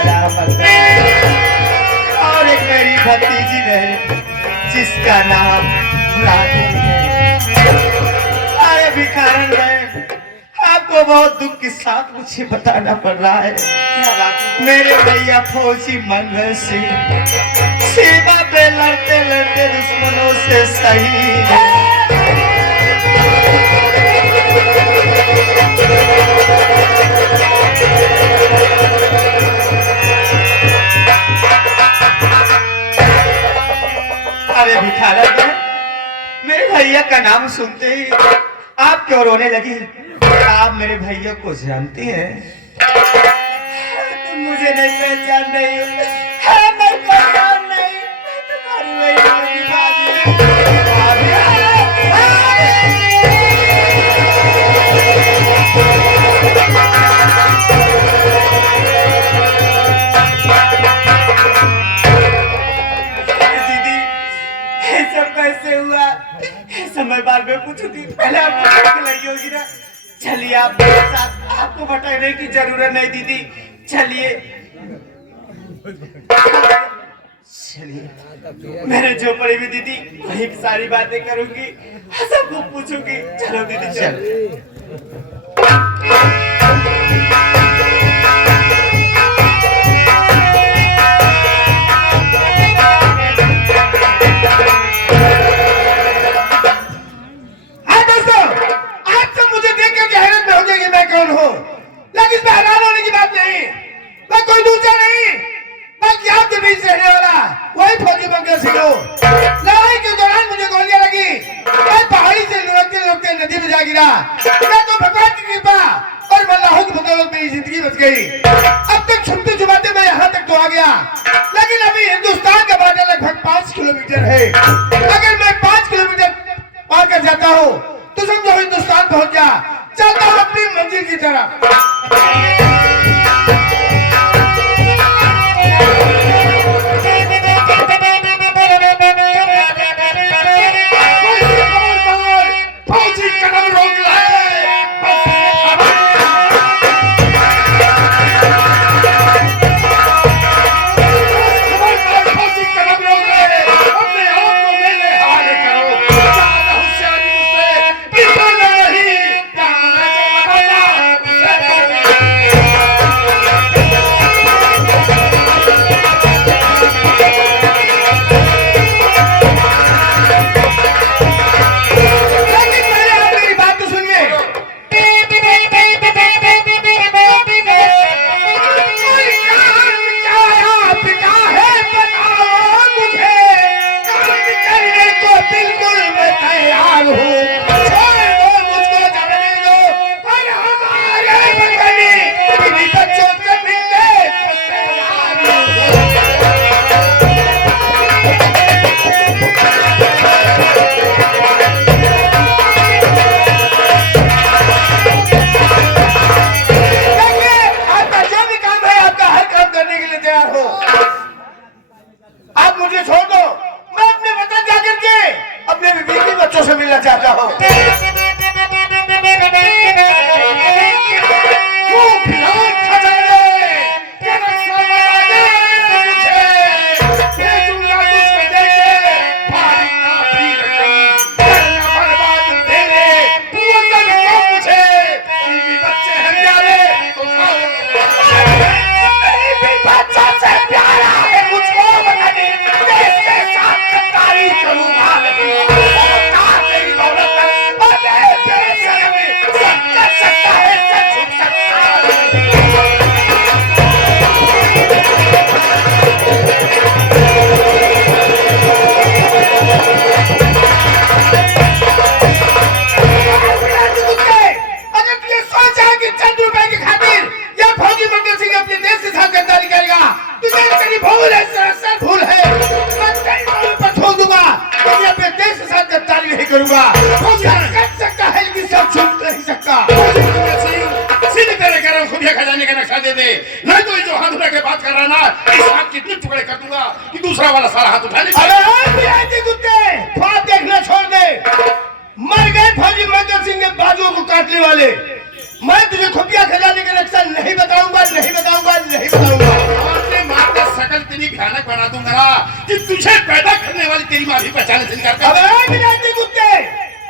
सलामत। और एक मेरी भतीजी रहे जिसका नाम रानी है। अरे भिखारन रहे, आपको बहुत दुख के साथ मुझे बताना पड़ रहा है। क्या बात? मेरे भैया फौजी मनोहर सिंह सीमा पे लड़ते लड़ते दुश्मनों से शहीद। अरे भिखारन, मेरे भैया का नाम सुनते ही आप क्यों रोने लगी? आप मेरे भैया को जानती हैं? तुम मुझे नहीं पहचान रही हो। हाँ, मैं पहचान नहीं, मैं तुम्हारी वही की भाभी। दीदी, ये सब कैसे हुआ? मैं बाद में पूछूंगी, पहले आपको लगी होगी ना। चलिए आप मेरे साथ, आपको बताने की जरूरत नहीं दीदी। चलिए चलिए, मेरे झोपड़ी में दीदी वही सारी बातें करूंगी, सबको पूछूंगी। चलो दीदी चलो। लेकिन मैं हैरान होने की बात नहीं, मैं कोई दूसरा नहीं बल्कि आपके बीच रहने वाला वही फौजी मंगल सिंह हूं। लड़ाई के दौरान मुझे गोलियां लगी, मैं पहाड़ी से लुढ़कते लुढ़कते नदी में जा गिरा। मैं तो भगवान की कृपा और मल्लाहों की बदौलत मेरी जिंदगी बच गई। अब तक छुपते छुपाते मैं यहाँ तक तो आ गया, लेकिन अभी हिंदुस्तान का बॉर्डर लगभग 5 किलोमीटर है। अगर मैं 5 किलोमीटर पार कर जाता हूँ तो समझो हिंदुस्तान पहुंच गया। चलता हूँ अपनी मंजिल की तरफ। करूंगा। कर सकता है लेकिन सब छूट नहीं सकता। सीधे तेरे कह रहा हूँ खुदिया खजाने का नक्शा दे दे, नहीं तो जो हाथ उठा के बात कर रहा ना इस हाथ कितने टुकड़े कर दूंगा कि दूसरा वाला सारा हाथ उठा ले। अरे कुत्ते बात देखना छोड़ दे। मर गए फौजी मंगल सिंह के बाजुओं को काटने वाले। मैं तुझे खुफिया खजाने का नक्शा नहीं बताऊंगा, नहीं बताऊंगा, नहीं बताऊंगा। कि तुझे पैदा करने वाली तेरी माँ भी पहचाने से इनकार कर। अबे विनाती कुत्ते,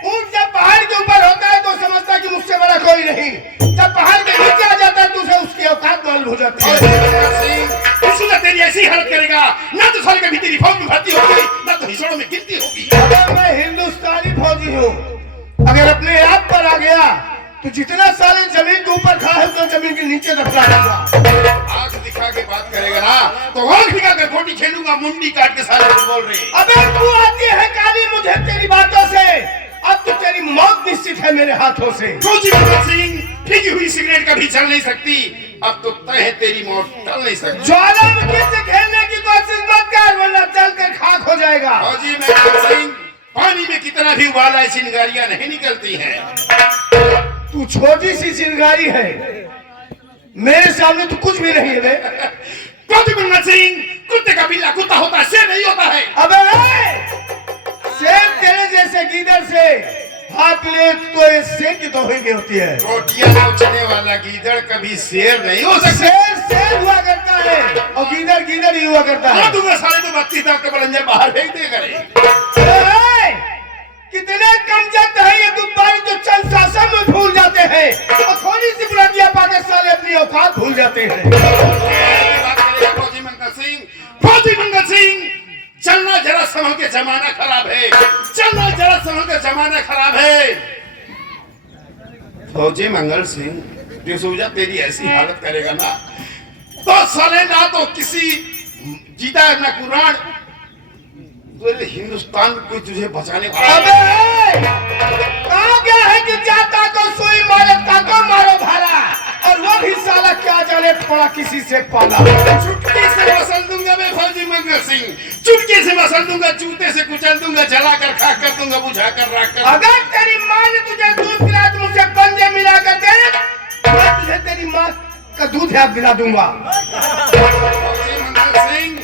ऊंट जब पहाड़ के ऊपर होता है तो समझता है कि मुझसे बड़ा कोई नहीं, जब पहाड़ के नीचे आ जाता है तो उसे उसकी औकात मालूम हो जाती है। इसलिए तेरी ऐसी हालत करेगा, ना तो साल कभी तेरी फौज में भर्ती होगी, ना तो हिस्सों में गिनती होगी। अगर मैं हिंदुस्तानी फौजी हूँ, अगर अपने आप पर आ गया तो जितना साले जमीन के ऊपर खड़ा है तो जमीन के नीचे दफना दूंगा। आंख दिखा के बात करेगा ना तो आंख दिखा के गोटी खेलूंगा, मुंडी काट के साले को बोल रही। अबे तू आती है काली मुझे तेरी बातों से, अब तो तेरी मौत निश्चित है मेरे हाथों से। फौजी भगत सिंह, फीकी हुई सिगरेट कभी चल नहीं सकती, अब तो तय है तेरी मौत टल नहीं सकती। ज्वालामुखी से खेलने की कोशिश मत कर वरना जल कर खाक हो जाएगा। फौजी भगत सिंह, पानी में कितना भी उबाला चिंगारियां नहीं निकलती हैं। तू छोटी सी चिंगारी है, मेरे सामने तो कुछ भी नहीं है बे। फौजी भगत सिंह, कुत्ते का बिल्ला कुत्ता होता है, शेर नहीं होता है। अबे शेर तेरे जैसे गीदड़ से हाथ ले तो ये शेर की तौहीन की होती है। रोटियां नोचने वाला गीदड़ कभी शेर नहीं हो सकता। शेर शेर हुआ करता है और गीदड़ गीदड़ ही हुआ करता है। दूंगा साले तो 32 दांत के बलंजर बाहर फेंक दे करे। कितने कमजोर है ये गुब्बारे जो चंद शासन में भूल जाते हैं और थोड़ी सी बुलंदियां पाकर साले अपनी औकात भूल जाते हैं। फौजी मंगल सिंह, फौजी मंगल सिंह, चलना जरा संभल के, जमाना खराब है, चलना जरा संभल के, जमाना खराब है। फौजी मंगल सिंह, डिसूजा तेरी ऐसी हालत करेगा ना तो साले ना तो किसी जीता है ना कुरान, तो हिंदुस्तान कोई तुझे बचाने वाला। अबे कहाँ गया है कि जाता को सुई मारे ताको मारो भाला, और वो भी साला क्या जाने पड़ा किसी से पाला। चुटकी से मसल दूंगा मैं फौजी मंगल सिंह, चुटकी से मसल दूंगा, जूते से कुचल दूंगा, जला कर खाक कर दूंगा, बुझा कर राख कर। अगर तेरी माँ ने तुझे दूध पिला तो मुझे पंजे मिला कर दे, मैं तुझे तेरी माँ का दूध याद दिला दूंगा। फौजी मंगल सिंह,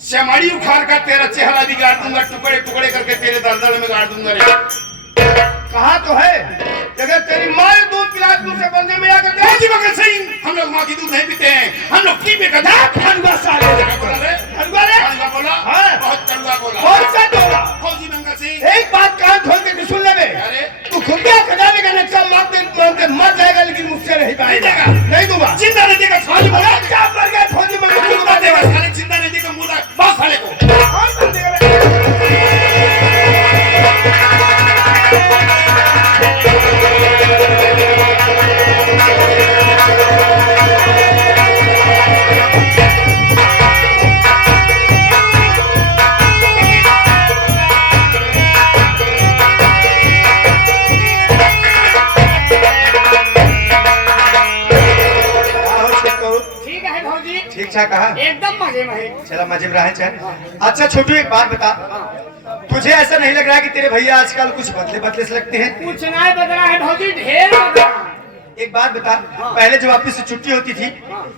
चमड़ी उखाड़ कर तेरा चेहरा बिगाड़ दूंगा, टुकड़े टुकड़े करके तेरे दलदल में गाड़ दूंगा रे। कहा तो है अगर तेरी माँ ने दूध पिला तो मुझे पंजे मिला कर दे। फौजी मंगल सिंह, हम लोग माँ की दूध नहीं पीते हैं, हम लोग पीपे का खंडवा साले बोला रे, खंडवा रे कड़वा बोला, हाँ। बहुत कड़वा बोला। कौन सा बोला? फौजी मंगल सिंह, एक बात कान खोल के सुन ले बे। अरे तू खुदिया खजाने का नक्शा मार के मर जाएगा लेकिन मुझसे नहीं पाएगा। नहीं दूंगा, जिंदा नहीं देगा फौजी बोला, क्या मर गए फौजी मंगल सिंह मुर्दा देगा साले, जिंदा नहीं देगा मुर्दा, बहुत साले को। कौन मर देगा? ठीक ठाक कहा, एकदम मजे में है। चला मजे में रहे चल। अच्छा छोटू एक बात बता, तुझे ऐसा नहीं लग रहा कि तेरे भैया आजकल कुछ बदले बदले से लगते हैं? कुछ नहीं बदला है भौजी, ढेर बदला। एक बात बता, पहले जब ऑफिस से छुट्टी होती थी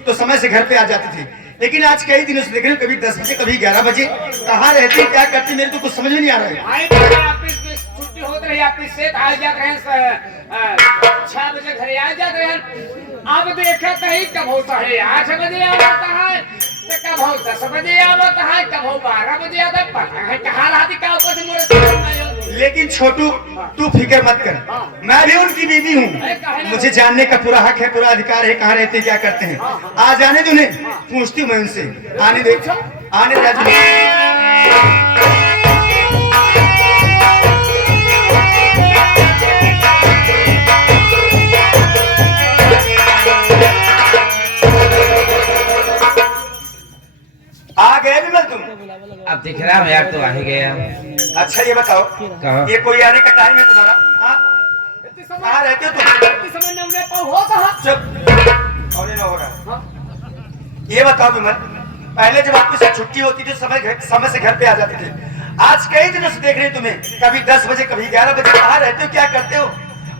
तो समय से घर पे आ जाती थी, लेकिन आज कई दिनों से देख रहे हो कभी 10 बजे कभी 11 बजे, कहाँ रहती क्या करती मेरे तो कुछ समझ में नहीं आ रहा है। आए तो ऑफिस की छुट्टी होती रही, ऑफिस से आ जाते हैं 6 बजे घरे आ जाते हैं। अब देखा कहीं कब होता है 8 बजे आता है, तो कब हो 10 बजे आता है, कब हो 12 बजे आता है, पता है कहाँ रहती क्या ऊपर से मेरे। लेकिन छोटू तू फिक्र मत कर, मैं भी उनकी बीवी हूँ, मुझे जानने का पूरा हक है, पूरा अधिकार है कहाँ रहते क्या करते हैं। आ जाने दो उन्हें, पूछती हूँ मैं उनसे, आने दे, आने दे। आ गए विमल तुम? अब दिख रहा हूँ यार, तो आ ही गया। अच्छा ये बताओ, कहो। ये कोई आने का टाइम है तुम्हारा? हाँ? कहाँ रहते हो तुम? चुप, और ये ना हो रहा। ये बताओ विमल, पहले जब ऑफिस से छुट्टी होती थी समय से घर पे आ जाते थे, आज कई दिनों से देख रहे तुम्हें, कभी 10 बजे कभी 11 बजे, कहाँ रहते हो क्या करते हो?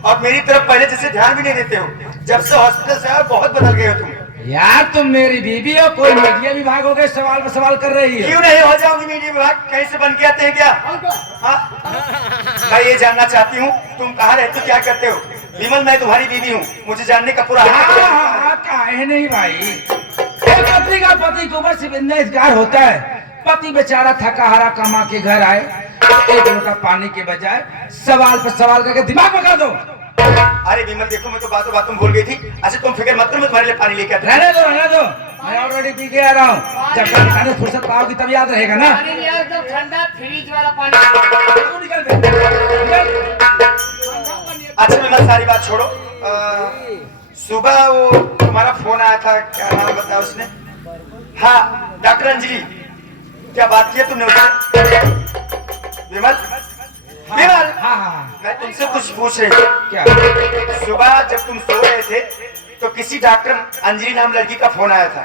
और मेरी तरफ पहले जैसे ध्यान भी नहीं देते हो, जब से हॉस्पिटल से आए बहुत बदल गए हो तुम। यार तुम मेरी बीबी हो, कोई मीडिया विभाग हो गए, सवाल पर सवाल कर रही है। क्यों नहीं हो जाऊंगी मीडिया विभाग, कहीं से बन के आते हैं क्या? हाँ? मैं ये जानना चाहती हूँ तुम कहाँ रहते हो क्या करते हो? विमल मैं तुम्हारी बीवी हूँ, मुझे जानने का पूरा हक है। काहे नहीं भाई, एक पत्नी का पति के ऊपर से इंतजार होता है, पति बेचारा थका हारा कमा के घर आए, एक लोटा पानी के बजाय सवाल पर सवाल करके दिमाग में कर दो। अरे विमल देखो, मैं तो बातों बातों में भूल गई थी। अच्छा तुम फिक्र मत करो, मैं तुम्हारे लिए पानी लेके आता हूं। रहने दो, मैं ऑलरेडी पी के आ रहा हूँ। जब कभी खाने फुर्सत पाओगी तब याद रहेगा ना। पानी नहीं आया तो ठंडा फ्रिज वाला पानी। तू निकल बे, निकल। अच्छा विमल सारी बात छोड़ो। सुबह वो तुम्हारा फोन आया था, क्या नाम बताया उसने? हाँ डॉक्टर अंजलि, क्या बात की है तुमने उससे? विमल विमल, हाँ, मैं तुमसे कुछ पूछ रही हूँ। क्या? सुबह जब तुम सो रहे थे तो किसी डॉक्टर अंजलि नाम लड़की का फोन आया था,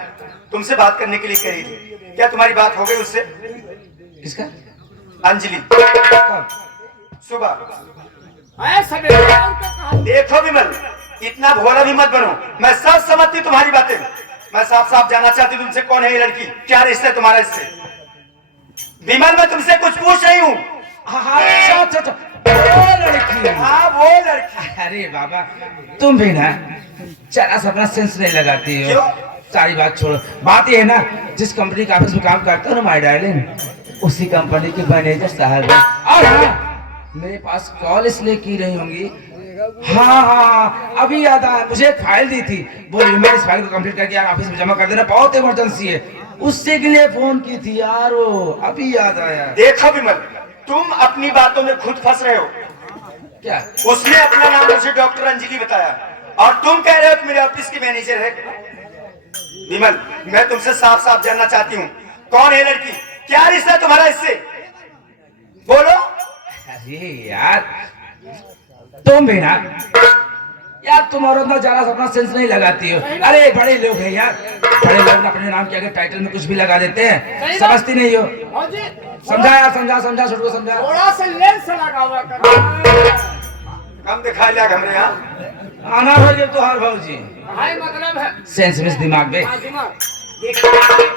तुमसे बात करने के लिए करी थी। क्या तुम्हारी बात हो गई उससे? किसका? अंजलि कब? सुबह। ऐसा कहा। देखो विमल, इतना भोला भी मत बनो, मैं सब समझती तुम्हारी बातें। मैं साफ साफ जानना चाहती हूँ तुमसे कौन है ये लड़की, क्या रिश्ता है तुम्हारा इससे? विमल मैं तुमसे कुछ पूछ रही हूँ। अच्छा, वो लड़की। हाँ वो लड़की। अरे बाबा, तुम भी ना जरा सा अपना सेंस नहीं लगाती हो। क्यों? सारी बात छोड़ो, बात ये है ना, जिस कंपनी के ऑफिस में काम करता हूँ ना माय डार्लिंग, उसी कंपनी के मैनेजर साहब है। और हाँ, मेरे पास कॉल इसलिए की रही होंगी। हाँ, अभी याद आया, मुझे एक फाइल दी थी, बोली मैं इस फाइल को कंप्लीट करके यार ऑफिस में जमा कर देना, बहुत इमरजेंसी है, उससे के लिए फोन की थी यार। वो अभी याद आया। देखो विमल, तुम अपनी बातों में खुद फंस रहे हो। क्या? उसने अपना नाम मुझे डॉक्टर अंजलि बताया और तुम कह रहे हो कि मेरे ऑफिस की मैनेजर है। विमल मैं तुमसे साफ साफ जानना चाहती हूँ, कौन है लड़की, क्या रिश्ता है तुम्हारा इससे? बोलो। अरे यार, तुम भी ना यार, तुम और उतना ज्यादा अपना सेंस नहीं लगाती हो। अरे बड़े लोग हैं यार, बड़े लोग अपने नाम के आगे टाइटल में कुछ भी लगा देते हैं, समझती नहीं हो। समझा यार, समझा छोटू, समझा। थोड़ा सा लेंस लगा हुआ करो। कम दिखा लिया हमने यहाँ। आना भाई तो हर भाजी हाय मतलब है सेंस में दिमाग में। दिमाग। देखो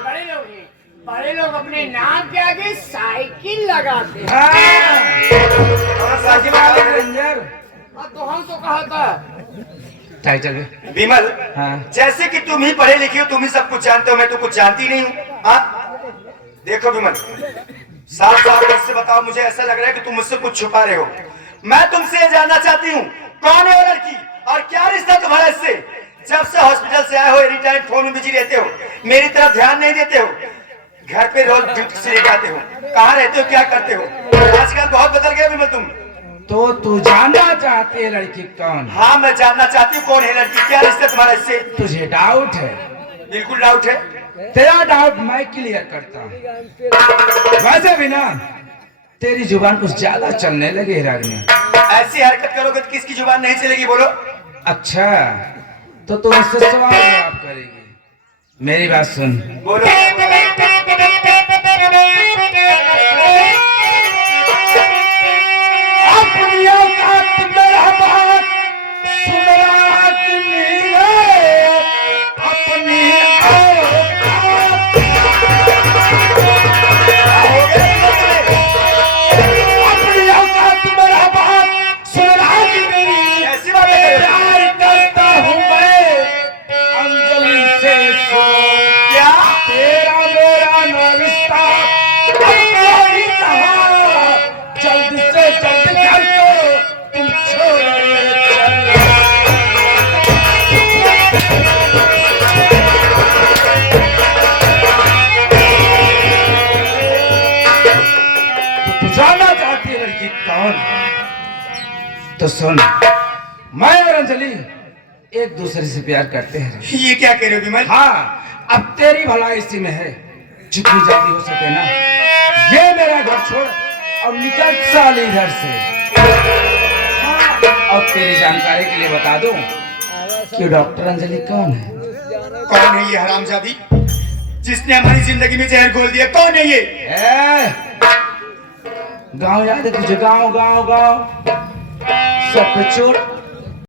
बड़े लोग हैं, बड़े लोग अपने नाम के आगे साइकिल लगाते हैं। और साथ ही बात है। रेंजर तो हम तो कहा था टाइटल में। विमल हाँ। जैसे कि तुम ही पढ़े लिखे हो, तुम ही सब कुछ जानते हो, मैं तो कुछ जानती नहीं हूँ। हाँ देखो विमल, साफ साफ मुझसे बताओ, मुझे ऐसा लग रहा है कि तुम मुझसे कुछ छुपा रहे हो। मैं तुमसे ये जानना चाहती हूँ, कौन है वो लड़की और क्या रिश्ता तुम्हारा इससे? जब से हॉस्पिटल से आए हो एनी टाइम फोन में बिजी रहते हो, मेरी तरफ ध्यान नहीं देते हो, घर पे रोज ड्यूटी से जाते हो, कहाँ रहते हो, क्या करते हो? आजकल बहुत बदल गया विमल तुम। तो तू जानना चाहती है लड़की कौन? हाँ मैं जानना चाहती हूँ कौन है लड़की, क्या रिश्ता तुम्हारा इससे? तुझे डाउट है? बिल्कुल डाउट है। तेरा डाउट मैं क्लियर करता हूँ। वैसे भी ना तेरी जुबान कुछ ज्यादा चलने लगी रागिनी। ऐसी हरकत करोगे तो किसकी जुबान नहीं चलेगी, बोलो। अच्छा, तो तू मुझसे सवाल जवाब करेगी, मेरी बात सुन। बोलो। अपनी औकात मेरा बात सुन रहा कि नहीं रे? अपनी अपनी औकात मेरा बात सुन रहा कि नहीं? ऐसी बात है। प्यार करता हूँ मैं अंजलि से, सो क्या? तेरा मेरा न रिश्ता अब कोई कहा, जल्द से जल्द घर को तुम छोड़ चल। तो जानना चाहती है लड़की कौन? तो सुन, मैं और अंजलि एक दूसरे से प्यार करते हैं। ये क्या कह रहे हो विमल? हाँ, अब तेरी भलाई इसी में है, जितनी जल्दी हो सके ना ये मेरा घर छोड़ और निकल साल इधर से। हाँ, और तेरी जानकारी के लिए बता दूं कि डॉक्टर अंजलि कौन है? कौन है ये हरामजादी जिसने हमारी जिंदगी में जहर घोल दिया? कौन है ये? गांव याद है तुझे? गांव गांव गांव सब पे चोट